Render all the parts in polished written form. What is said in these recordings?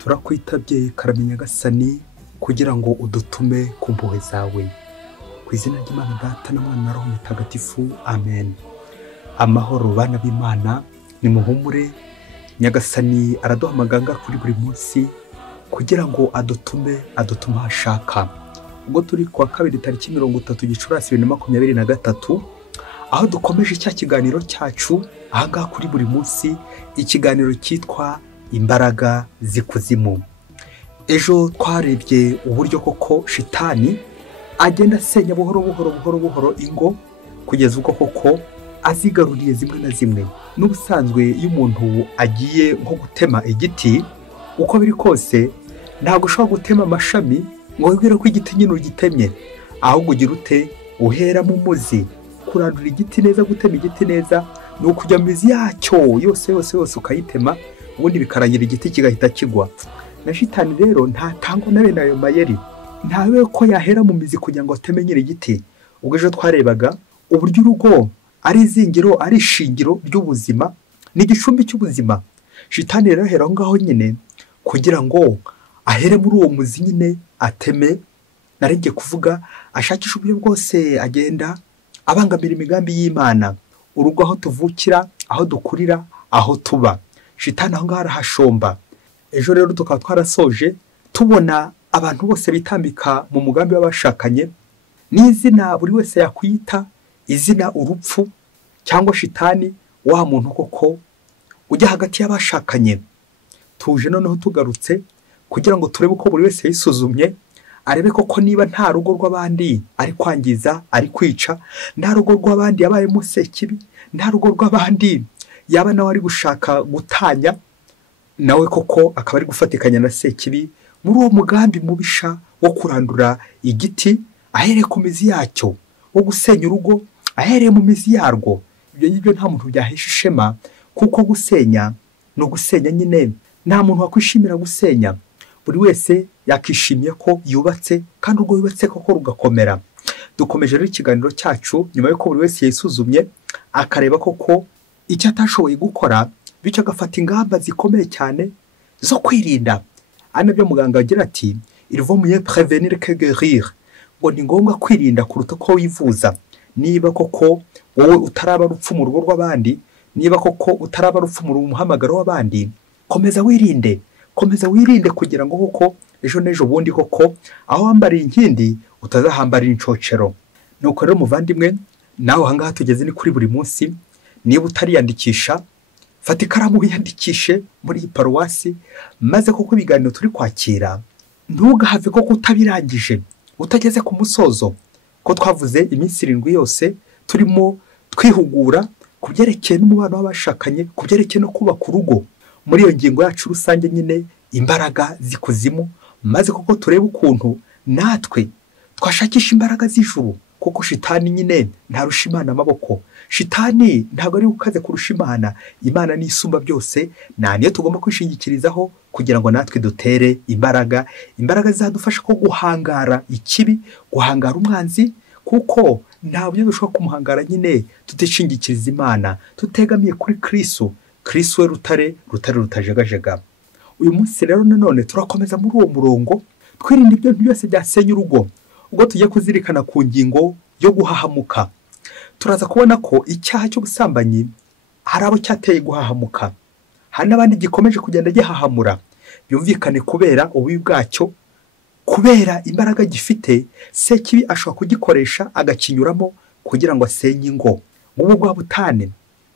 turakwitabye karame Nyagasani kugira ngo udutume ku mpuhwe zawe. Ku izina ry'Imana Data na Mwana na Roho Mutagatifu, amen. Amahoro bana b'Imana, nimuhumure. Nyagasani araduhamagara kuri buri munsi kugira ngo adutume aho ashaka. Ubwo turi kuwa kabiri tariki 30 Gicurasi 2023, aho dukomeje cya kiganiro cyacu ahangaha kuri buri munsi, ikiganiro cyitwa Imbaraga z'ikuzimu. Ejo twarebye uburyo koko shitani agenda asenya buhoro ingo kugeza ubwo koko azigaruriye zimwe na zimwe. N'ubusanzwe iyo umuntu agiye nko gutema igiti, uko biri kose ntabwo ushobora gutema amashami ngo wibwire ko igiti nyine ugitemye, ahubwo ugira ute uhera mu muzi. Kurandura igiti neza, gutema igiti neza ni ukujya mu mizi yacyo yose ukayitema, ubundi bikarangira igiti kigahita kigwa. Na shitani rero ntatangwa na bene ayo mayeri, ntawe ko yahera mu mizi kugira ngo ateme nyiri igiti. Ubwo ejo twarebaga uburyo urugo ari izingiro, ari ishingiro ry'ubuzima, ni igicumbi cy'ubuzima. Shitani rero ahera ngaho nyine kugira ngo ahere muri uwo muzi nyine ateme. Naringiye kuvuga ashakisha uburyo bwose agenda abangamira imigambi y'Imana. Urugo aho tuvukira, aho dukurira, aho tuba, shitani aho ngaho arahashomba. Ejo rero tukaba twarasoje tubona abantu bose bitambika mu mugambi w'abashakanye n'izina buri wese yakwita izina urupfu cyangwa shitani, wa muntu koko ujya hagati y'abashakanye. Tuje noneho tugarutse kugira ngo turebe uko buri wese yisuzumye, arebe koko niba nta rugo rw'abandi ari kwangiza, ari kwica, nta rugo rw'abandi yabayemo sekibi, nta rugo rw'abandi yaba nawe ari gushaka gutanya, nawe koko akaba ari gufatikanya na sekibi muri uwo mugambi mubisha wo kurandura igiti ahereye ku mizi yacyo, wo gusenya urugo ahereye mu mizi yarwo. Ibyo ngibyo nta muntu byahesha ishema, kuko gusenya no gusenya nyine nta muntu wakwishimira gusenya. Buri wese yakishimiye ko yubatse, kandi urwo yubatse koko rugakomera. Dukomeje rero ikiganiro cyacu nyuma y'uko buri wese yisuzumye akareba koko icyo atashoboye gukora, bityo agafata ingamba zikomeye cyane zo kwirinda. Ana byo muganga agira ati il vaut mieux prévenir que guérir, ngo ni ngombwa kwirinda kuruta ko wivuza. Niba koko wowe utaraba rupfu mu rugo rw'abandi, niba koko utaraba rupfu mu muhamagaro w'abandi, komeza wirinde kugira ngo koko ejo n'ejo bundi koko aho wambariye inkindi utazahambarira incocero. Nuko rero muvandimwe, nawe ahangaha tugeze ni kuri buri munsi. Niba utariyandikisha, fata ikaramu wiyandikishe muri iyi paruwasi, maze koko ibiganiro turi kwakira ntugahave koko utabirangije, utageze ku musozo. Ko twavuze iminsi 7 yose turimo twihugura ku byerekeye n'umubano w'abashakanye, ku byerekeye no kubaka urugo, muri iyo ngingo yacu rusange nyine imbaraga z'ikuzimu, maze koko turebe ukuntu natwe twashakisha imbaraga z'ijuru. Kuko shitani nyine ntarusha Imana amaboko. Shitani ntabwo ari ukaze kurusha Imana. Imana ni isumba byose, nta niyo tugomba kwishingikirizaho kugira ngo natwe dutere imbaraga zadufasha ko guhangara ikibi, guhangara umwanzi. Kuko nta buryo dushobora kumuhangara nyine tutishingikiriza Imana, tutegamiye kuri Kristo we rutare rutajegajega. Uyu munsi rero nanone turakomeza muri uwo murongo, twirinda ibyo byose byasenya urugo. Ubwo tujya kuzirikana ku ngingo yo guhahamuka, turaza kubona ko icyaha cyo gusambanyi hari abo cyateye guhahamuka, hari n'abandi gikomeje kugenda gihahamura. Byumvikane kubera ububi bwacyo, kubera imbaraga gifite, sekibi ashobora kugikoresha agakinyuramo kugira ngo asenye ingo. Ubu bwa butane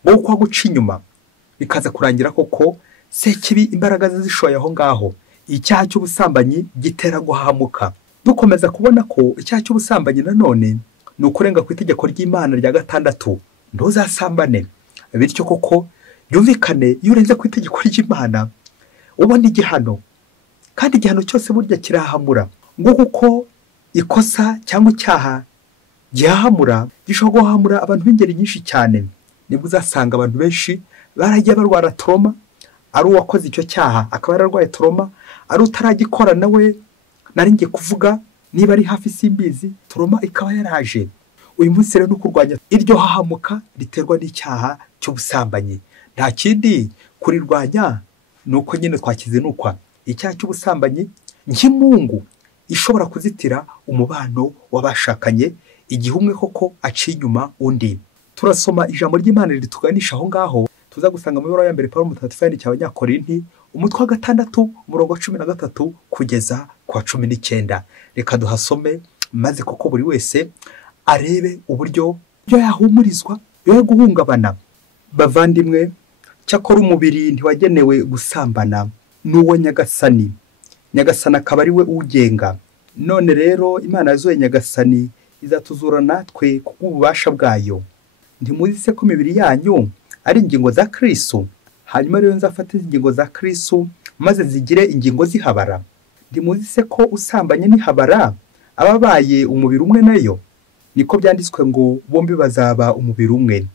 bwo kwa guca inyuma, bikaza kurangira koko sekibi imbaraga zishoye aho ngaho. Icyaha cy'ubusambanyi gitera guhahamuka. Dukomeza kubona ko icyaha cy'ubusambanyi nanone ni ukurenga ku itegeko ry'Imana rya 6, ntuzasambane. Bityo koko byumvikane iyo urenze ku itegeko ry'Imana ubona igihano, kandi igihano cyose burya kirahamura. Ngo kuko ikosa cyangwa icyaha gihahamura, gishobora guhahamura abantu b'ingeri nyinshi cyane. Nibwo uzasanga abantu benshi baragiye barwara trauma, ari uwakoze icyo cyaha akaba yararwaye trauma, ari utaragikora nawe naringiye kuvuga niba ari hafi simbizi, trauma ikaba yaraje. Uyu munsi rero no kurwanya iryo hahamuka riterwa n'icyaha cy'ubusambanyi, nta kindi kurirwanya nuko nyine twakizinukwa. icyaha cy'ubusambanyi nk'imungu ishobora kuzitira umubano w'abashakanye igihe umwe koko aciye inyuma undi. Turasoma ijambo ry'Imana rituganisha aho ngaho, tuza gusanga mu Ibaruwa ya mbere Pawulo mutagatifu yandikiye Abanyakorinti umutwe wa 6 umurongo 13 kugeza kwa 19. Reka duhasome maze koko buri wese arebe uburyo yahumurizwa yo guhungabana. Bavandimwe, cyakora umubiri ntiwagenewe gusambana n'uwo Nyagasani. Nyagasani akaba ari we ugenga. None rero Imana yazuye Nyagasani izatuzura natwe kubw'ububasha bwayo. Ntimuzi se ko imibiri yanyu ari ingingo za Kristo? Hanyuma rero nzafata ingingo za Kristo maze zigire ingingo zihabara. Ntimuzi se ko usambanye n'ihabara ababaye umubiri umwe nayo? Niko byanditswe ngo bombi bazaba umubiri umwe.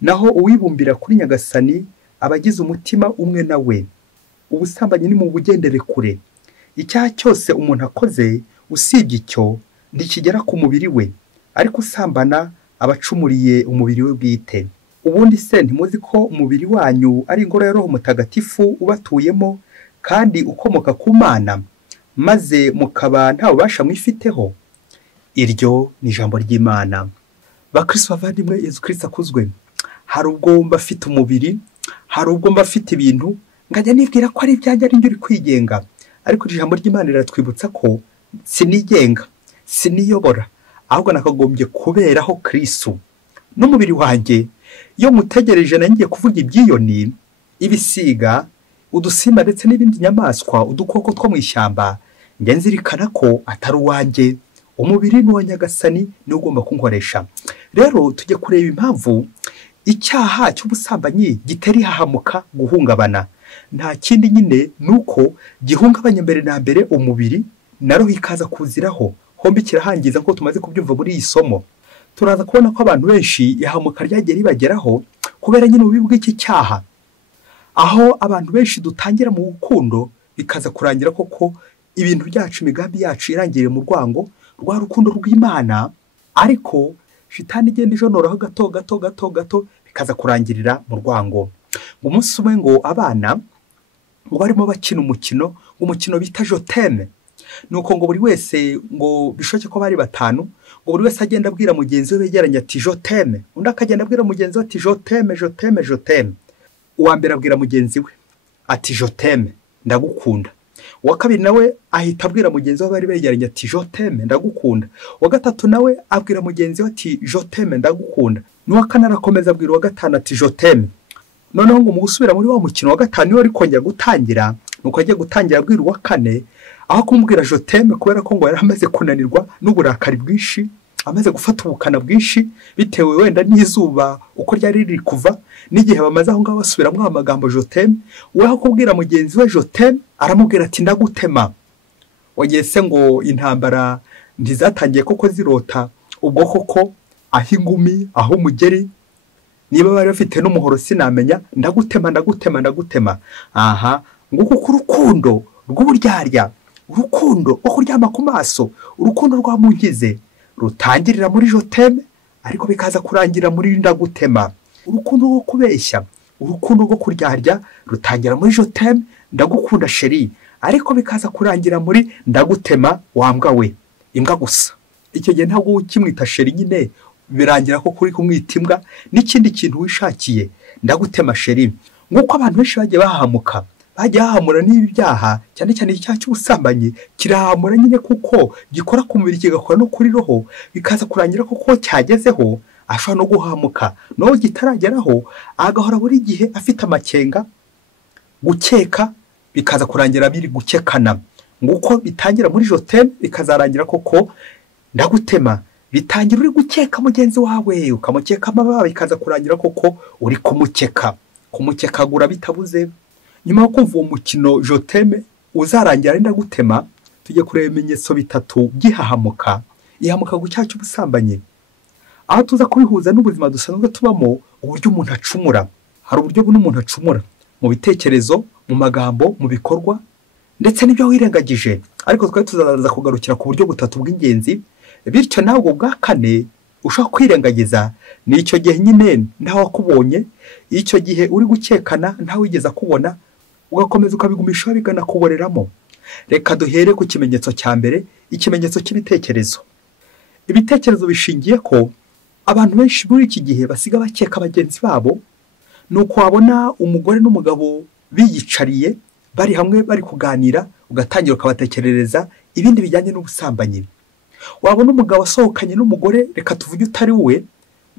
Naho uwibumbira kuri Nyagasani abagize umutima umwe nawe. Ubusambanyi ni mu bugendere kure. Icyaha cyose umuntu akoze usibye icyo ntikigera ku mubiri we, ariko usambana abacumuriye umubiri we bwite. Ubundi se ntimuzi ko umubiri wanyu ari ingoro ya Roho Mutagatifu ubatuyemo kandi ukomoka ku Mana, maze mukaba nta bubasha mwifiteho? Iryo ni ijambo ry'Imana. Bakristo bavandimwe, Yesu Kristo akuzwe. Hari ubwo mba afite umubiri, hari ubwo mba afite ibintu ngajya nibwira ko ari ibyanjye ari njye uri kwigenga, ariko ijambo ry'Imana riratwibutsa ko sinigenga, siniyobora, ahubwo nakagombye kuberaho Kristo. N'umubiri wanjye iyo mutegereje nanjye kuvuga ibyiyoni, ibisiga, udusimba ndetse n'ibindi nyamaswa, udukoko two mu ishyamba, njye nzirikana ko atari uwanjye. Umubiri ni uwa Nyagasani, niwe ugomba kunkoresha. Rero tujye kureba impamvu icyaha cy'ubusambanyi gitera ihahamuka, guhungabana. Nta kindi nyine nuko gihungabanya mbere na mbere umubiri, na roho ikaza kuziraho. Hombi kirahangiza ko tumaze kubyumva muri iyi somo. Turaza kubona ko abantu benshi ihahamuka ryagiye ribageraho kubera nyine ububi bw'iki cyaha, aho abantu benshi dutangira mu rukundo bikaza kurangira koko ibintu byacu, imigambi yacu irangiriye mu rwango rwa rukundo rw'Imana, ariko shitani igenda ijonoraho gato bikaza kurangirira mu rwango. Umunsi umwe ngo abana ngo barimo bakina umukino bita joteme. Nuko ngo buri wese, ngo bishoke ko bari batanu, ngo buri wese agenda abwira mugenzi we begeranye ati joteme, undi akagenda abwira mugenzi we ati joteme. Uwa mbere abwira mugenzi we ati joteme, ndagukunda. Uwa kabiri nawe ahita abwira mugenzi we bari begeranye ati joteme, ndagukunda. Uwa gatatu nawe abwira mugenzi we ati joteme, ndagukunda. N'uwa kane arakomeza abwira uwa gatanu ati joteme. Noneho ngo mu gusubira muri wa mukino wa gatanu niwe ari kongera gutangira, nuko agiye gutangira abwira uwa kane, aho kumubwira joteme kubera ko ngo yari amaze kunanirwa n'uburakari bwinshi, amaze gufata ubukana bwinshi bitewe wenda n'izuba uko ryari riri kuva, n'igihe bamaze aho ngaho basubiramo amagambo joteme, we aho kubwira mugenzi we joteme aramubwira ati ndagutema. Wagiye se ngo intambara ntizatangiye koko zirota ubwo koko, aho ingumi, aho umugeri, niba bari bafite n'umuhoro sinamenya, ndagutema. Aha, nguko ku rukundo rw'uburyarya, urukundo rwo kuryama ku maso, urukundo rwa mungize rutangirira muri joteme, ariko bikaza kurangira muri ndagutema. Urukundo rwo kubeshya, urukundo rwo kuryarya rutangira muri joteme, ndagukunda sheri, ariko bikaza kurangira muri ndagutema wambwa we, imbwa gusa. Icyo gihe ntabwo ukimwita sheri nyine, birangira ko kuri kumwita imbwa n'ikindi kintu wishakiye, ndagutema sheri. Nguko abantu benshi bagiye bahahamuka, bagiye bahamura n'ibi byaha, cyane cyane icyaha cy'ubusambanyi kirahamura nyine kuko gikora ku mubiri kigakora no kuri roho, bikaza kurangira ko cyagezeho ashobora no guhamuka. No gitarageraho agahora buri gihe afite amakenga, gukeka, bikaza kurangira biri gukekana. Nguko bitangira muri joteme bikazarangira koko ndagutema. Bitangira uri gukeka mugenzi wawe, ukamukeka amababa, bikaza kurangira koko uri kumukekagura bitabuze. Nyuma yo kumva uwo mukino joteme uzarangira ari ndagutema, tujye kureba ibimenyetso bitatu by'ihahamuka, ihamuka ku cyaha cy'ubusambanyi, aho tuza kubihuza n'ubuzima dusanzwe tubamo. Uburyo umuntu acumura, hari uburyo umuntu acumura mu bitekerezo, mu magambo, mu bikorwa, ndetse n'ibyo wirengagije, ariko twari tuzaza kugarukira ku buryo butatu bw'ingenzi. Bityo ntabwo bwa kane ushaka kwirengagiza, ni icyo gihe nyine ntawe wakubonye, icyo gihe uri gukekana ntawe wigeze akubona, ugakomeza ukabigumishaho bigana kuboreramo. Reka duhere ku kimenyetso cya mbere, ikimenyetso cy'ibitekerezo. Ibitekerezo bishingiye ko abantu benshi muri iki gihe basiga bakeka bagenzi babo. Nuko wabona umugore n'umugabo biyicariye bari hamwe bari kuganira, ugatangira ukabatekerereza ibindi bijyanye n'ubusambanyi. Wabona umugabo asohokanye n'umugore, reka tuvuge utari we,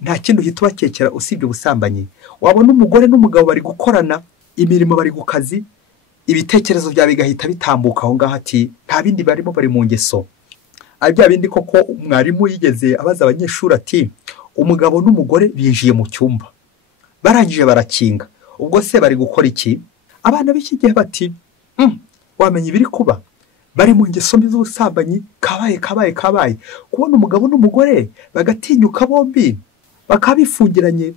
nta kintu uhita ubakekera usibye ubusambanyi. Wabona umugore n'umugabo bari gukorana imirimo, bari ku kazi, ibitekerezo byawe bigahita bitambuka aho ngaho ati nta bindi barimo, bari mu ngeso. Ari bya bindi koko mwarimu yigeze abaza abanyeshuri ati umugabo n'umugore binjiye mu cyumba, barangije barakinga, ubwo se bari gukora iki? Abana b'iki gihe bati wamenya ibiri kuba, bari mu ngeso mbi z'ubusambanyi. Kabaye kubona umugabo n'umugore bagatinyuka bombi bakabifungiranye,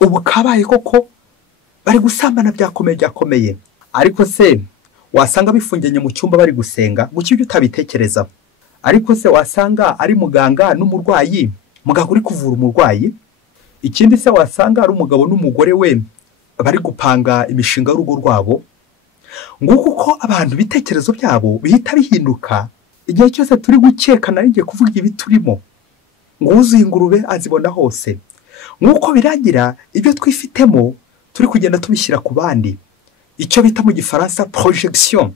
ubu kabaye koko bari gusambana byakomeye. Ariko se wasanga bifungiranye mu cyumba bari gusenga, guki ibyo utabitekereza? Ariko se wasanga ari muganga n'umurwayi, muganga uri kuvura umurwayi. Ikindi se wasanga ari umugabo n'umugore we bari gupanga imishinga y'urugo rwabo. Nguko uko abantu ibitekerezo byabo bihita bihinduka igihe cyose turi gukeka. Nari ngiye kuvuga ibi turimo, ngo uzuye ingurube azibona hose. Nguko birangira ibyo twifitemo turi kugenda tubishyira ku bandi, icyo bita mu gifaransa projection.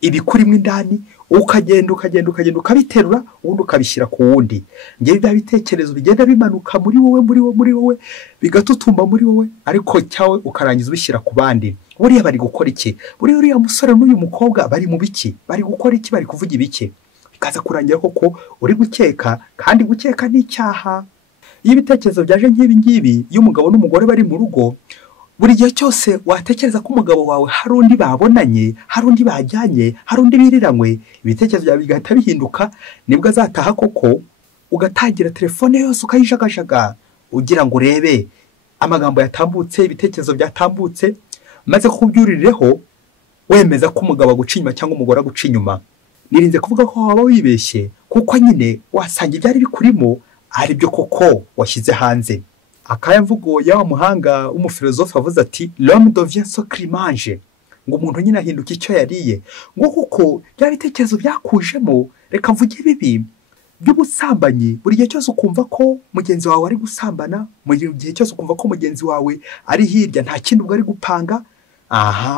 Ibikurimo indani ukagenda ukabiterura, ubundi ukabishyira ku wundi. Ngewe bya bitekerezo bigenda bimanuka muri wowe bigatutumba muri wowe, ariko cyawe ukarangiza ubishyira ku bandi. Buriya bari gukora iki? Uriya musore n'uyu mukobwa bari mu biki? Bari gukora iki? Bari kuvuga ibiki? Bikaza kurangira koko uri gukeka, kandi gukeka ni icyaha. Iyo ibitekerezo byaje nk'ibi ngibi, iyo umugabo n'umugore bari mu rugo, buri gihe cyose watekereza ko umugabo wawe hari undi babonanye, hari undi bajyanye, hari undi biriranywe, ibitekerezo byawe bigahita bihinduka. Nibwo azataha koko ugatangira telefone yose ukayijagajaga ugira ngo urebe amagambo yatambutse, ibitekerezo byatambutse, maze kubyurireho wemeza ko umugabo aguca inyuma cyangwa umugore aguca inyuma. Nirinze kuvuga ko waba wibeshye, kuko nyine wasanga ibyari bikurimo ari byo koko washyize hanze. Akaya mvugo ya muhanga w'umufilozofe avuze ati l'homme devient ce qu'il mange, ngo umuntu nyine ahinduka icyo yariye. Ngo kuko bya bitekerezo byakujemo, reka mvuge bibi by'ubusambanyi. Buri gihe cyose ukumva ko mugenzi wawe ari gusambana, mu gihe cyose ukumva ko mugenzi wawe ari hirya, nta kindi ubwo ari gupanga,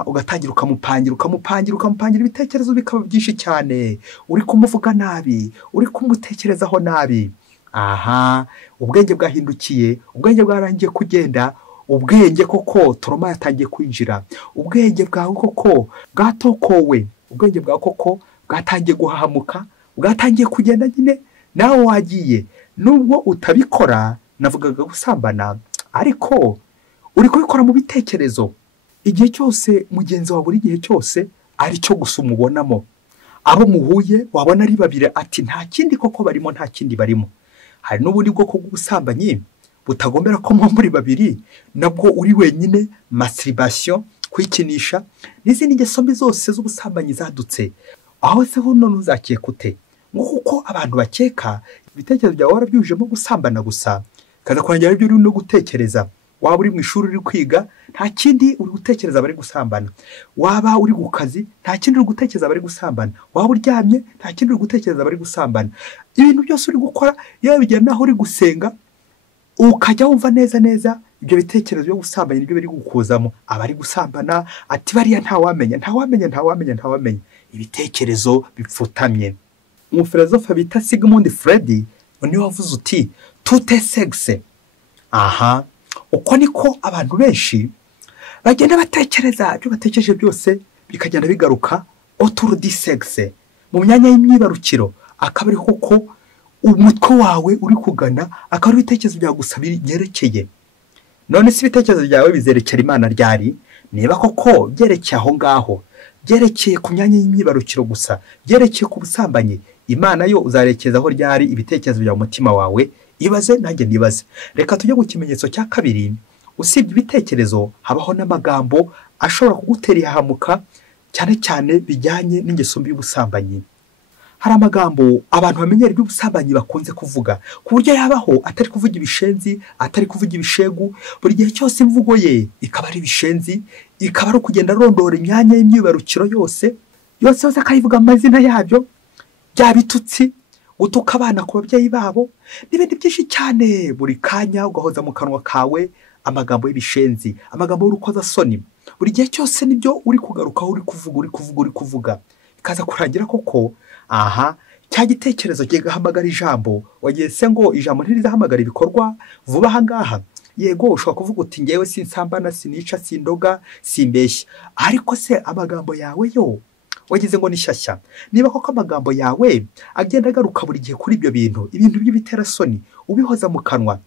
ugatangira ukamupangira ibitekerezo bikaba byinshi cyane. Uri kumuvuga nabi, uri kumutekerezaho nabi. Ubwenge bwahindukiye, ubwenge bwarangiye kugenda, ubwenge koko toroma yatangiye kwinjira, ubwenge bwawe koko bwatokowe, ubwenge bwawe koko bwatangiye guhahamuka, bwatangiye kugenda nyine nawe wagiye. Nubwo utabikora, navugaga gusambana, ariko uri kubikora mu bitekerezo. Igihe cyose mugenzi wawe, buri gihe cyose ari cyo gusa umubonamo. Abo muhuye wabona ari babiri ati nta kindi koko barimo, nta kindi barimo. Hari n'ubundi bwoko bw'ubusambanyi butagombera ko muri babiri, nabwo uri wenyine, masturbation, kwikinisha, n'izindi ngeso mbi zose z'ubusambanyi zadutse. Aho se ho none uzakeka ute? Ngo kuko abantu bakeka ibitekerezo byawe warabyujemo gusambana gusa, kaza kurangira ibyo uri no gutekereza. Waba uri mu ishuri uri kwiga, nta kindi uri gutekereza bari gusambana. Waba uri ku kazi, nta kindi uri gutekereza bari gusambana. Waba uryamye, nta kindi uri gutekereza bari gusambana. Ibintu byose uri gukora, iyo bigera naho uri gusenga, ukajya wumva neza ibyo bitekerezo byo gusambana nibyo biri gukuzamo. Abari gusambana ati bariya ntawamenya. Ibitekerezo bipfutamye. Umufilozofe bita Sigmund Freud niwe wavuze uti tout est sexe. Uko niko abantu benshi bagenda batekereza, ibyo batekereje byose bikagenda bigaruka autour du sexe, mu myanya y'imyibarukiro. Akaba ari koko umutwe wawe uri kugana, akaba ari ibitekerezo byawe gusa byerekeye. None si ibitekerezo byawe bizerekera Imana ryari? Niba koko byerekeye aho ngaho, byerekeye ku myanya y'imyibarukiro gusa, byerekeye ku busambanyi, Imana yo uzarekezaho ryari ibitekerezo bya mutima wawe? Ibaze nanjye nibaze. Reka tujye ku kimenyetso cya kabiri. Usibye ibitekerezo, habaho n'amagambo ashobora kugutera ihahamuka, cyane cyane bijyanye n'ingeso mbi y'ubusambanyi. hari amagambo abantu bamenyera iby'ubusambanyi bakunze kuvuga ku buryo yabaho atari kuvuga ibishenzi, atari kuvuga ibishegu, buri gihe cyose imvugo ye ikaba ari ibishenzi, ikaba ari ukugenda arondora imyanya y'imyibarukiro yose akayivuga amazina yabyo, bya bitutsi, gutuka abana ku babyeyi babo n'ibindi byinshi cyane. Buri kanya ugahoza mu kanwa kawe amagambo y'ibishenzi, amagambo y'urukozasoni, buri gihe cyose nibyo uri kugarukaho, uri kuvuga, bikaza kurangira koko cya gitekerezo kigahamagara ijambo. Wagiye se ngo ijambo ntirizahamagara ibikorwa vuba aha ngaha? Yego, ushobora kuvuga uti ngewe sinsambana, sinica, sindoga, simbeshya, ariko se amagambo yawe yo wagize ngo ni shyashya? Niba koko amagambo yawe agenda agaruka buri gihe kuri ibyo bintu by'ibiterasoni ubihoza mu kanwa,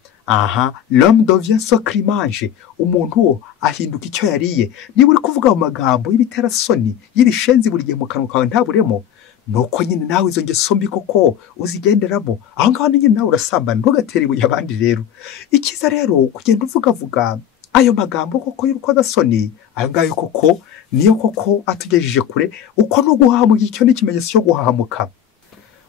l'homme devient son crimage, umuntu ahinduka icyo yariye. Niba uri kuvuga mu magambo y'ibiterasoni y'ibishenzi buri gihe mu kanwa kawe ntaburemo, nuko nyine nawe izo ngeso mbi koko uzigenderamo, aho ngaho nyine nawe urasambana, ntugatere ibuye abandi. Rero ikiza rero kugenda uvuga ayo magambo koko y'urukozasoni, ayo ngayo koko niyo koko atugejeje kure. Uko no guhahamuka, icyo ni ikimenyetso cyo guhahamuka.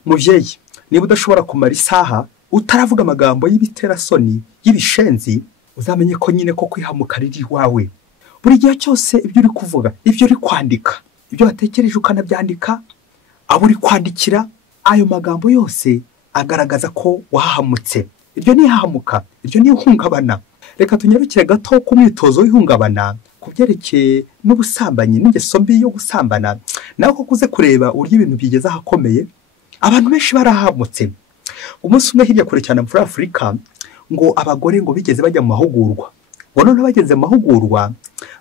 Mubyeyi, niba udashobora kumara isaha utaravuga amagambo y'ibiterasoni y'ibishenzi, uzamenye ko nyine ko kwihamuka riri iwawe. Buri gihe cyose ibyo uri kuvuga, ibyo uri kwandika, ibyo watekereje ukanabyandika, abo uri kwandikira, ayo magambo yose agaragaza ko wahahamutse. Iryo ni ihahamuka, iryo ni ihungabana. Reka tunyarukire gato ku mwitozo w'ihungabana ku byerekeye n'ubusambanyi n'ingeso mbi yo gusambana. Nawe ko kuze kureba uburyo ibintu bigeze ahakomeye, abantu benshi barahamutse. Umunsi umwe hirya kure cyane muri Afurika, ngo abagore ngo bigeze bajya mu mahugurwa, ngo none bageze mu mahugurwa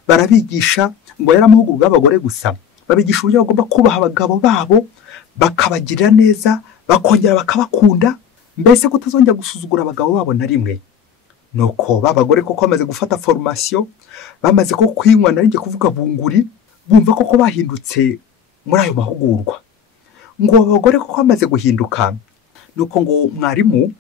barabigisha, ngo yari amahugurwa y'abagore gusa, babigisha uburyo bagomba kubaha abagabo babo, bakabagirira neza, bakongera bakabakunda, mbese kutazongera gusuzugura abagabo babo na rimwe. Nuko babagore koko bamaze gufata formation, bamaze ko kwinywa narinjye kuvuga bunguri, bumva koko bahindutse muri ayo mahugurwa. Ngo abagore koko bamaze guhinduka, nuko ngo mwarimu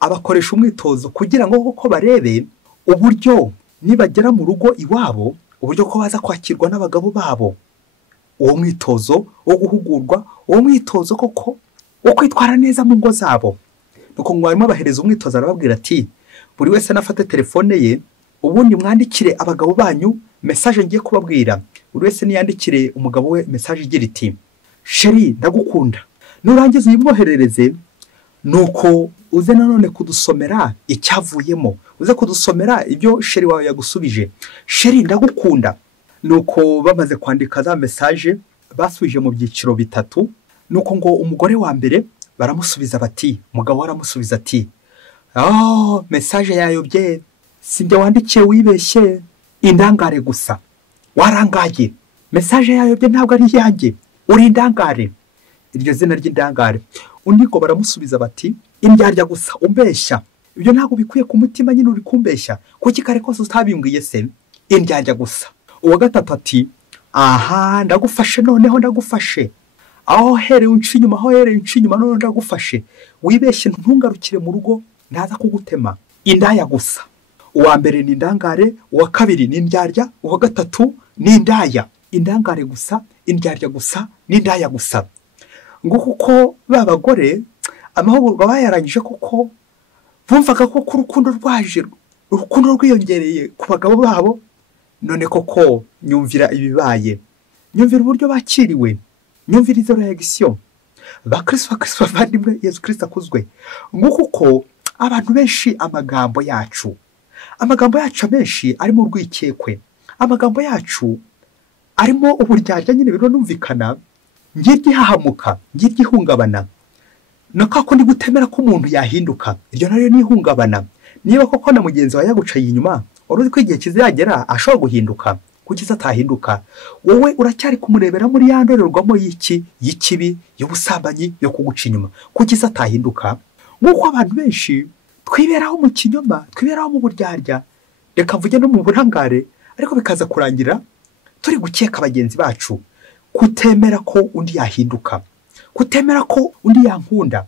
abakoresha umwitozo kugira ngo koko barebe uburyo nibagera mu rugo iwabo, uburyo ko baza kwakirwa n'abagabo babo. Uwo mwitozo wo guhugurwa, uwo mwitozo koko wo kwitwara neza mu ngo zabo. Nuko mwarimu abahereza umwitozo, arababwira ati buri wese nafate telefone ye, ubundi mwandikire abagabo banyu message ngiye kubabwira. Buri wese niyandikire umugabo we message igira iti sheri ndagukunda, nurangiza uyimwoherereze, nuko uze nanone kudusomera icyavuyemo, uze kudusomera ibyo sheri wawe yagusubije. Sheri ndagukunda. Nuko bamaze kwandika za message basubije mu byiciro bitatu. Nuko ngo umugore wa mbere baramusubiza bati, umugabo aramusubiza ati message yayobye, sibyo wandikiye wibeshye, indangare gusa, warangaye, message yayobye ntabwo ari yanjye, uri indangare. Iryo zina ry'indangare. Undi ngo baramusubiza bati, indyarya gusa, umbeshya, ibyo ntabwo bikwiye ku mutima, nyine uri kumbeshya, kuki kare kose utabimbwiye se, indyarya gusa. Uwa gatatu ati ndagufashe, noneho ndagufashe, aho hereye unci inyuma, none ndagufashe, wibeshye ntungarukire mu rugo ndaza kugutema, indaya gusa. Uwa mbere ni indangare, uwa kabiri ni indyarya, uwa gatatu ni indaya. Indangare gusa, indyarya gusa, n'indaya gusa. Ngo kuko babagore amahugurwa bayarangije koko bumvaga ko urukundo rwaje, urukundo rwiyongereye ku bagabo babo. None koko nyumvira ibibaye, nyumvira uburyo bakiriwe, nyumvira izo reaction. Bakristo bavandimwe, Yesu Kristo akuzwe. Ngo kuko abantu benshi amagambo yacu menshi arimo urwikekwe, amagambo yacu arimo uburyarya, nyine biranumvikana, ngiryihahamuka, ngirgyihungabana. Nakako ndi gutemera ko umuntu yahinduka, iryo naryo ni ihungabana. Niba koko na mugenzi wawe yagucaye inyuma, uruzi ko igihe kizagera ashobora guhinduka, kuki atahinduka? Wowe uracyari kumurebera muri ya ndorerwamo y'ikibi, y'ubusambanyi, yo kuguca inyuma, kuki atahinduka? Nk'uko abantu benshi twiberaho mu kinyoma, twiberaho mu buryarya, reka mvuge no mu burangare, ariko bikaza kurangira turi gukeka bagenzi bacu, kutemera ko undi yahinduka, kutemera ko undi yankunda.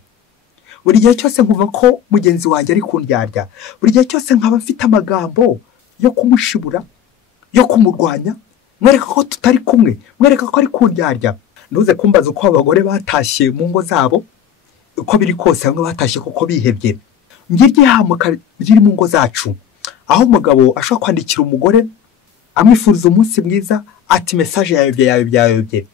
Buri gihe cyose nkumva ko mugenzi wanjye ari kundyarya, buri gihe cyose nkaba mfite amagambo yo kumushibura, yo kumurwanya, mwereka ko tutari kumwe, mwereka ko ari kundyarya. ntuze kumbaza uko abagore batashye mu ngo zabo, uko biri kose bamwe batashye kuko bihebye. Ngiryo ihamuka riri mu ngo zacu, aho umugabo ashobora kwandikira umugore amwifuriza umunsi mwiza, ati mesaje yayobye,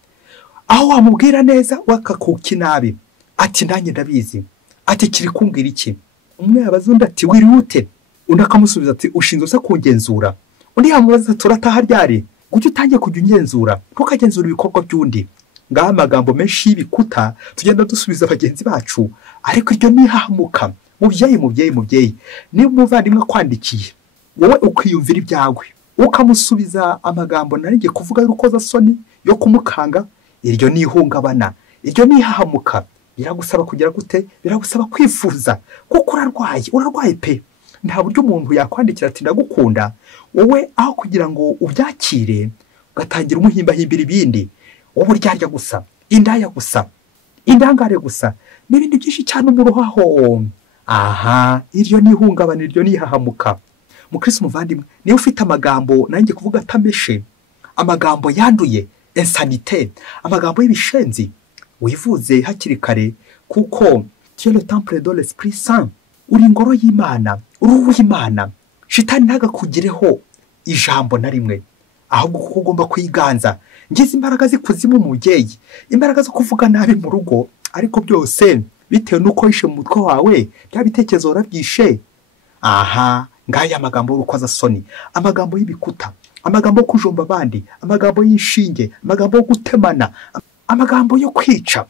aho wamubwira neza wakakuka inabi, ati nanjye ndabizi, ati kiri kumbwira iki. Umwe yabaza undi ati wirute, undi akamusubiza ati ushinzwe se kungenzura. Undi yamubaza turataha ryari, gutyo utangiye kujya ungenzura, ntukagenzura ibikorwa by'undi. Ngaho amagambo menshi y'ibikuta tugenda dusubiza bagenzi bacu, ariko iryo ni ihamuka. Mubyeyi, niba umuvandimwe akwandikiye, wowe ukiyumvira ibyawe, ukamusubiza amagambo naringiye kuvuga y'urukozasoni yo kumukanga, iryo ni ihungabana, iryo ni ihahamuka. Biragusaba kugira gute? Biragusaba kwifuza, kuko urarwaye pe. Nta buryo umuntu yakwandikira ati ndagukunda, wowe aho kugira ngo ubyakire ugatangira umuhimbahimbira ibindi, wowe uryarya gusa, indaya gusa, indangare gusa, n'ibindi byinshi cyane umuruhaho. Aha, iryo ni ihungabana, iryo ni ihahamuka. Mukristo muvandimwe, niba ufite amagambo nanjye kuvuga atameshe, amagambo yanduye, insanite, amagambo y'ibishenzi, wivuze hakiri kare, kuko tu es le temple de l'Esprit Saint, uri ingoro y'Imana, uruhu y'Imana. Shitani ntagakugireho ijambo na rimwe, ahubwo kuko ugomba kwiganza. Ngize imbaraga zikuzimu mubyeyi, imbaraga zo kuvuga nabi mu rugo, ariko byose bitewe nuko wishe mu mutwe wawe, bya bitekerezo warabyishe. Aha, ngaya amagambo y'urukozasoni, amagambo y'ibikuta, amagambo yo kujomba abandi, amagambo y'inshinge, amagambo yo gutemana, amagambo yo kwica.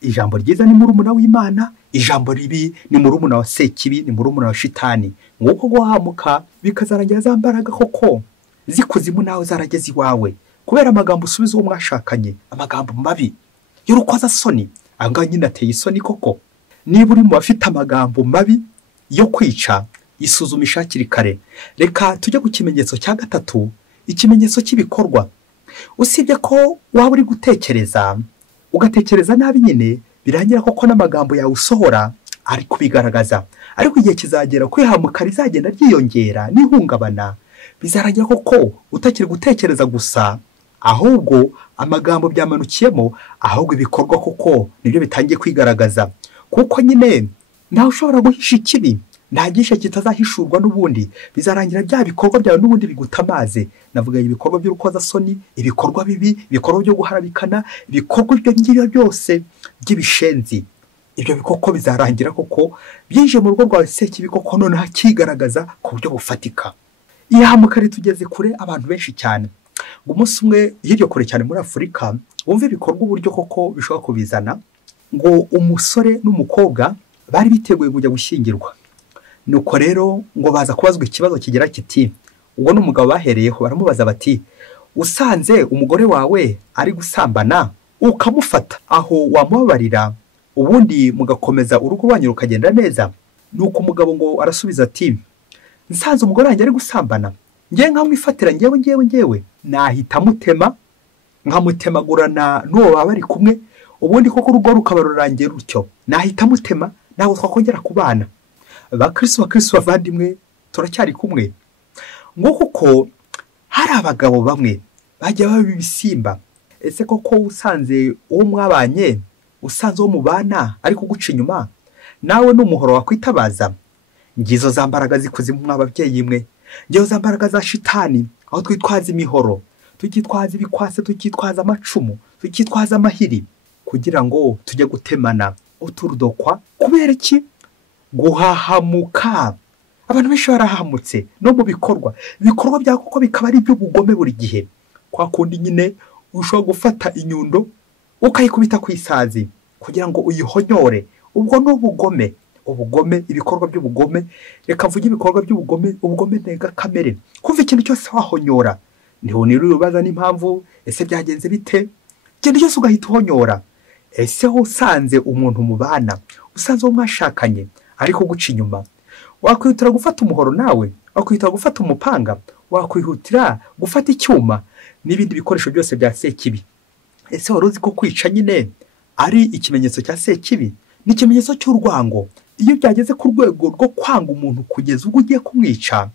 Ijambo ryiza ni murumuna w'Imana, ijambo ribi ni murumuna wa sekibi, ni murumuna wa shitani. Nguko guhamuka bikazarangira za mbaraga koko zikuzimu nawe zarageze iwawe, kubera amagambo usubiza uwo mwashakanye, amagambo mabi y'urukozasoni. Anga nyine ateye isoni koko. Niba uri mu bafite amagambo mabi yo kwica, isuzumisha hakiri kare. Reka tujye ku kimenyetso cya gatatu, ikimenyetso cy'ibikorwa. Usibye ko waba uri gutekereza, ugatekereza nabi nyine, birangira koko n'amagambo yawe usohora ari kubigaragaza. Ariko igihe kizagera kwihamuka rizagenda ryiyongera n'ihungabana, bizarangira koko utakiri gutekereza gusa, ahubwo amagambo byamanukiyemo, ahubwo ibikorwa koko nibyo bitangiye kwigaragaza. Kuko nyine ntawe ushobora guhisha ikibi, nta gishe kitazahishurwa n'ubundi. Bizarangira bya bikorwa byawe n'ubundi bigutamaze. Navuga ibikorwa by'urukozasoni, ibikorwa bibi, ibikorwa byo guharabikana, ibikorwa ibyo ngibyo byose by'ibishenzi. Ibyo bikoko bizarangira koko byinjiye mu rugo rwawe sekibi koko, none hakigaragaza ku buryo bufatika. Ihamuka ritugeze kure abantu benshi cyane. Ngo umunsi umwe hirya kure cyane muri Afurika, wumve ibikorwa uburyo koko bishobora kubizana. Ngo umusore n'umukobwa bari biteguye kujya gushyingirwa. Nuko rero ngo baza kubazwa ikibazo kigira kiti, ubwo n'umugabo bahereyeho baramubaza bati, usanze umugore wawe ari gusambana ukamufata, aho wamubabarira ubundi mugakomeza urugo rwanyu rukagenda neza? Nuko umugabo ngo arasubiza ati, nsanze umugore wanjye ari gusambana, ngiye nkamwifatira ngewe nahita mutema, nkamutemagurana n'uwo baba bari kumwe, ubundi koko urugo rukaba rurangiye rutyo. Nahita mutema, ntabwo twakongera kubana. Bakristo bavandimwe, turacyari kumwe. Ngo kuko hari abagabo bamwe bajya baba ibisimba. Ese koko usanze uwo mwabanye, usanze uwo mubana ari kuguca inyuma, nawe n'umuhoro wakwitabaza? Ngizo za mbaraga zikuzimu mw'ababyeyi mwe, ngizo za mbaraga za shitani, aho twitwaza imihoro, tukitwaza ibikwase, tukitwaza amacumu, tukitwaza amahiri, kugira ngo tujye gutemana uturudokwa. Kubera iki? Guhahamuka. Abantu benshi barahamutse no mu bikorwa bya kuko bikaba ari by'ubugome buri gihe. Kwa kundi nyine ushobora gufata inyundo ukayikubita ku isazi kugira ngo uyihonyore. Ubwo no ubugome, ibikorwa by'ubugome. Reka mvuge ibikorwa by'ubugome, ubugome ntega kamere. Kumva ikintu cyose wahonyora, niho ubaza n'impamvu, ese byagenze bite? Ikintu cyose ugahita uhonyora. Ese usanze umuntu mubana, usanze uwo mwashakanye ariko guca inyuma, wakwihutira gufata umuhoro nawe, wakwihutira gufata umupanga, wakwihutira gufata icyuma n'ibindi bikoresho byose bya sekibi. Ese wari uzi ko kwica nyine ari ikimenyetso cya sekibi? Ni ikimenyetso cy'urwango. Iyo byageze ku rwego rwo kwanga umuntu kugeza ubwo ugiye kumwica,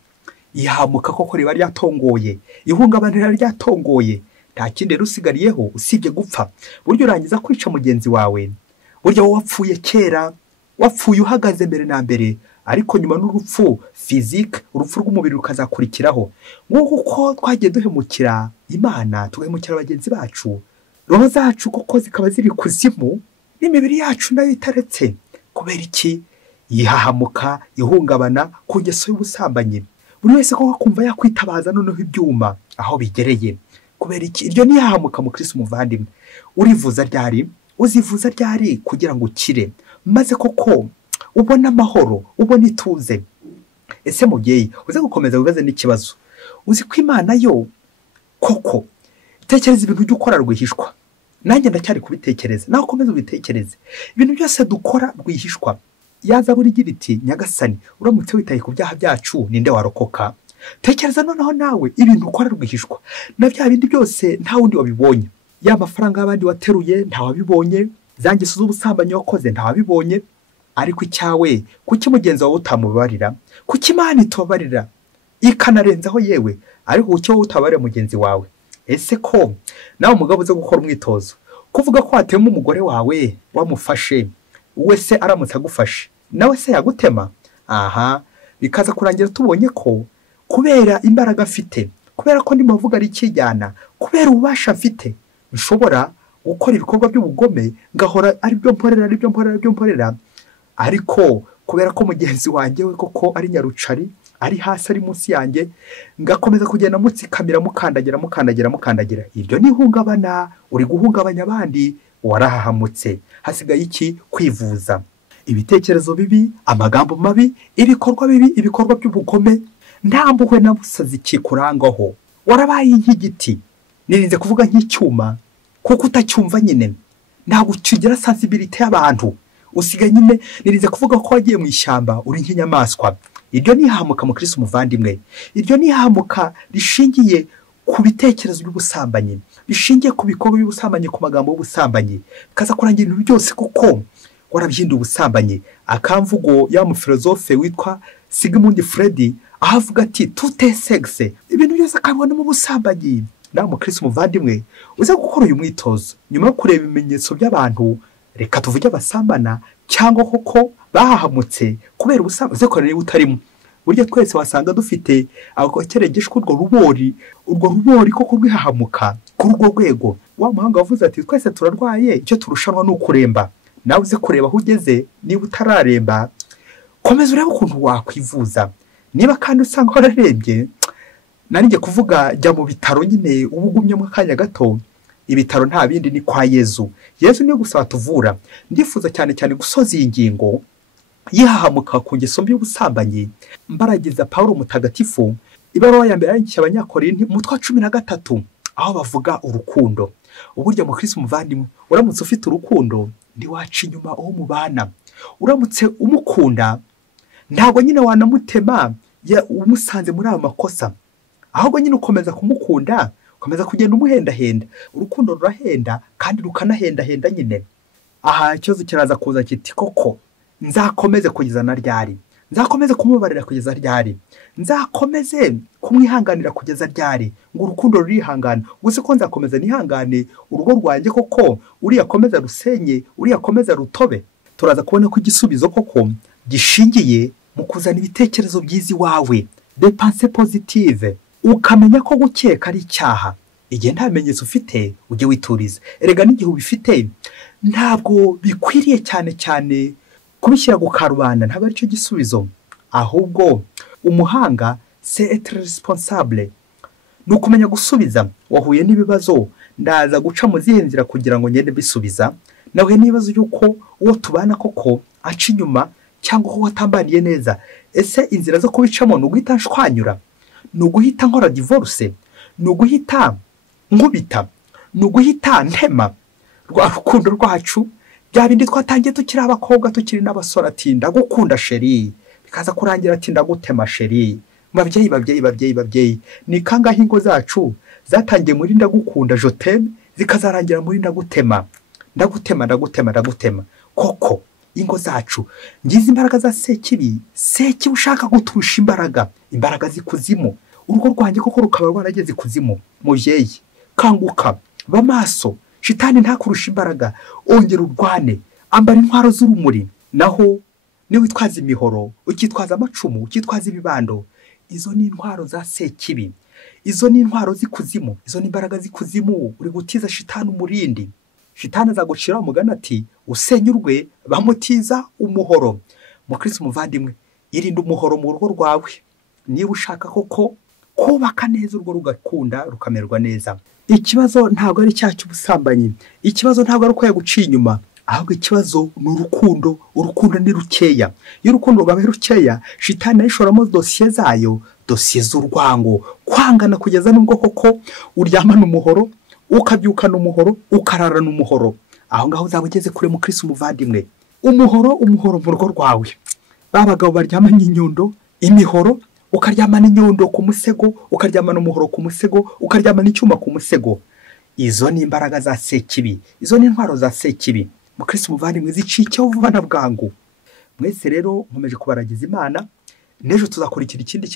ihamuka koko riba ryatongoye, ihungabana ryatongoye. nta kindi rero usigariyeho usibye gupfa. Buryo urangiza kwica mugenzi wawe, burya wowe wapfuye kera, wapfuye uhagaze mbere na mbere, ariko nyuma n'urupfu physique, urupfu rw'umubiri rukazakurikiraho. Nk'uko uko twagiye duhemukira Imana, tugahemukira bagenzi bacu, roho zacu koko zikaba ziri kuzimu, n'imibiri yacu nayo itaretse. Kubera iki? Yihahamuka, ihungabana ku ngeso y'ubusambanyi. Buri wese ko kumva yakwitabaza noneho ibyuma aho bigereye. Kubera iki? Iryo ni ihahamuka mu Kristo muvandimwe. Urivuza ryari? Uzivuza ryari kugira ngo ukire, maze koko ubona amahoro, ubona ituze. Ese mubyeyi uze gukomeza wibaze n'ikibazo, uzi ko Imana yo koko tekereza ibintu ujya ukora rwihishwa. Nanjye ndacyari kubitekereza, nawe ukomeze ubitekereze. Ibintu byose dukora rwihishwa. Yaza buri gira iti, Nyagasani uramutse witaye ku byaha byacu ninde warokoka? Tekereza noneho nawe ibintu ukora rwihishwa, na bya bindi byose nta wundi wabibonye. Ya mafaranga y'abandi wateruye nta wabibonye, za ngeso z'ubusambanyi wakoze nta wabibonye. Ariko icyawe kuki mugenzi wawe utamubarira? Kuki Imana itubabarira ikanarenzaho yewe, ariko kuki wowe utabarira mugenzi wawe? Ese ko nawe umugabo uze gukora umwitozo, kuvuga ko watema umugore wawe wamufashe, we se aramutse agufashe nawe se yagutema? Aha, bikaza kurangira tubonye ko kubera imbaraga afite, kubera ko ndimo mvuga ari ikijyana, kubera ububasha afite, nshobora gukora ibikorwa by'ubugome ngahora ari byo mporera. Ariko kubera ko mugenzi wanjye we koko ari nyarucari, ari hasi, ari munsi yanjye, ngakomeza kugenda mutsikamira, mukandagira. Iryo ni ihungabana, uri guhungabanya abandi, warahahamutse. Hasigaye iki? Kwivuza. Ibitekerezo bibi, amagambo mabi, ibikorwa bibi, ibikorwa by'ubugome, ndambuwe na busazi kikurangaho. Warabaye nk'igiti, nirinze kuvuga nk'icyuma, kuko utacyumva nyine, ntabwo ukigira sensibility y'abantu. Usiga nyine nirinze kuvuga ko wagiye mu ishyamba uri nk'inyamaswa. Iryo ni ihahamuka mu Kristo muvandimwe. Iryo ni ihahamuka rishingiye ku bitekerezo by'ubusambanyi, bishingiye ku bikorwa by'ubusambanyi, ku magambo y'ubusambanyi, kaza kurangira ibintu byose kuko warabyihinduye ubusambanyi. Akamvugo ya mufilozofe witwa Sigmund Freud ahavuga ati tout est sexe, ibintu byose akabona mu busambanyi. Nawe mu Kristo muvandimwe uze gukora uyu mwitozo, nyuma yo kureba ibimenyetso by'abantu, reka tuvuge abasambana cyangwa koko bahahamutse kubera ubusambanyi, uze kureba utarimo. Burya twese wasanga dufite abakeregeshwa urwo rubori koko rwihahamuka kuri urwo rwego. Wa muhanga wavuze ati twese turarwaye, icyo turushanwa ni ukuremba. Nawe uze kureba aho ugeze, niba utararemba komeza urebe ukuntu wakwivuza. Niba kandi usanga wararembye, narinjye kuvuga jya mu bitaro nyine, ubugumyemo akanya gato. Ibitaro nta bindi ni kwa Yezu. Yezu niwe gusa watuvura. Ndifuza cyane gusoza iyi ngingo yihahamuka ku ngeso mbi y'ubusambanyi, mbaragiza Pawulo mutagatifu ibaruwa ya mbere yandikiye Abanyakorinti umutwe wa 13, aho bavuga urukundo. Uburyo mu Kristo muvandimwe, uramutse ufite urukundo ntiwaca inyuma uwo mubana. Uramutse umukunda ntabwo nyine wanamutema umusanze muri ayo makosa, ahubwo nyine ukomeza kumukunda, ukomeza kugenda umuhendahenda. Urukundo rurahenda kandi rukanahendahenda nyine. Aha ikibazo kiraza kuza kiti, koko nzakomeze kugeza na ryari? Nzakomeze kumubarira kugeza ryari? Nzakomeze kumwihanganira kugeza ryari? Ngo urukundo rurihangana. Gusa ko nzakomeza nihangane urugo rwanjye koko uriya komeza rusenye, uriya komeza rutobe? Turaza kubona ko igisubizo koko gishingiye mu kuzana ibitekerezo byiza iwawe, des pensées positives. Ukamenya ko gukeka ari icyaha. Igihe nta bimenyetso ufite ujye wituriza. Erega n'igihe ubifite ntabwo bikwiriye cyane kubishyira ku karubanda, ntabwo ari cyo gisubizo. Ahubwo umuhanga c'est être responsable, ni ukumenya gusubiza. Wahuye n'ibibazo, ndaza guca mu zihe nzira kugira ngo ngende bisubiza. Nawe n'ibibazo yuko uwo tubana koko aca inyuma cyangwa ko watambaniye neza. Ese inzira zo kubicamo ni uguhita nshwanyura, ni uguhita nkora divorce, ni uguhita nkubita, ni uguhita ntema? Rwa rukundo rwacu bya bindi twatangiye tukiri abakobwa, tukiri n'abasore, ati ndagukunda sheri, bikaza kurangira ati ndagutema sheri. Babyeyi, ni kangahe ingo zacu zatangiye muri ndagukunda je t'aime, zikazarangira muri ndagutema. Koko ingo zacu ngize imbaraga za sekibi ushaka guturusha imbaraga zikuzimu. Urugo rwanjye koko rukaba rwarageze kuzimu. Mubyeyi kanguka, ba maso, shitani ntakurusha imbaraga, ongera urwane, ambara intwaro z'urumuri. Naho niba witwaza imihoro, ukitwaza amacumu, ukitwaza ibibando, izo ni intwaro za sekibi, izo ni intwaro z'ikuzimu, izo ni imbaraga z'ikuzimu. Uri gutiza shitani umurindi. Shitani azagucira umugani ati usenyurwe bamutiza umuhoro. Mukristo muvandimwe, irinde umuhoro mu rugo rwawe niba ushaka koko kubaka neza urwo rugakunda rukamerwa neza. Ikibazo ntabwo ari cyacu ubusambanyi, ikibazo ntabwo ari uko yaguciye inyuma, ahubwo ikibazo ni urukundo. Urukundo ni rukeya. Iyo urukundo rwawe rukeya, shitani ayishoramo dosiye zayo, dosiye z'urwango, kwangana kugeza n'ubwo koko uryamana umuhoro, ukabyukana umuhoro, ukararana umuhoro. Aho ngaho uzaba ugeze kure mu Kristo umuvandimwe. Umuhoro mu rugo rwawe, babagabo baryamanye inyundo, imihoro, ukaryamana inyundo ku musego, ukaryamana umuhoro ku musego, ukaryamana icyuma ku musego. Izo ni imbaraga za sekibi, izo ni intwaro za sekibi. Mu Kristo umuvandimwe zicikeho vuba na bwangu. Mwese rero nkomeje kubaragiza Imana. N'ejo tuzakurikira ikindi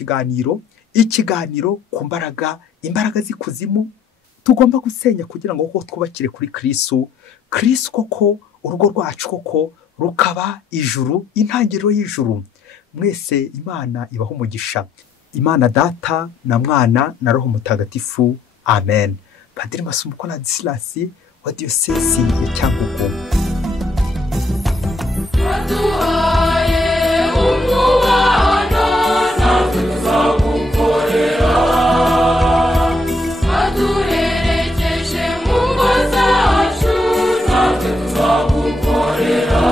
ikiganiro ku mbaraga, imbaraga z'ikuzimu tugomba gusenya kugira ngo koko twubakire kuri Kristo koko urugo rwacu koko rukaba ijuru, intangiriro y'ijuru. Mwese Imana ibaho umugisha. Imana Data na Mwana na Roho Mutagatifu. Amen. Padiri Masumbuko na Disilasi wa Diyosezi ya Cyangugu. Aduherekeje mu ngo zacu, natwe tuzagukorera.